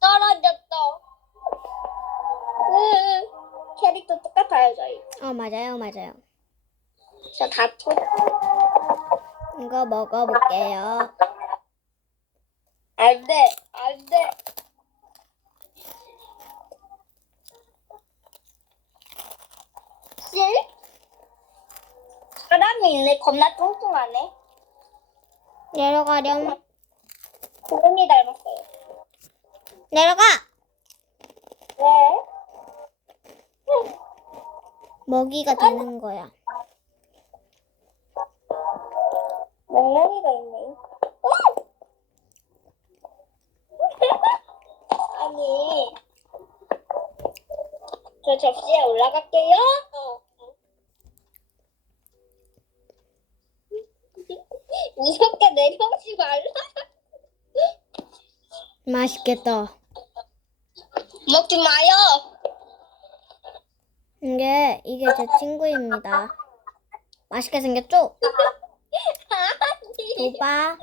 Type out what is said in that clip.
떨어졌어. 으, 캐릭터 똑같아요, 저희. 어, 맞아요, 맞아요. 저 다투. 이거 먹어볼게요. 안 돼, 안 돼. 실? 사람이 있네. 겁나 뚱뚱하네. 내려가렴. 고양이 닮았어요. 내려가! 왜? 먹이가 되는 거야. 멍멍이가 있네. 아니, 저 접시에 올라갈게요. 무섭게 내려오지 말라. 맛있겠다. 먹지 마요. 이게, 이게 제 친구입니다. 맛있게 생겼죠? 아니, 도바.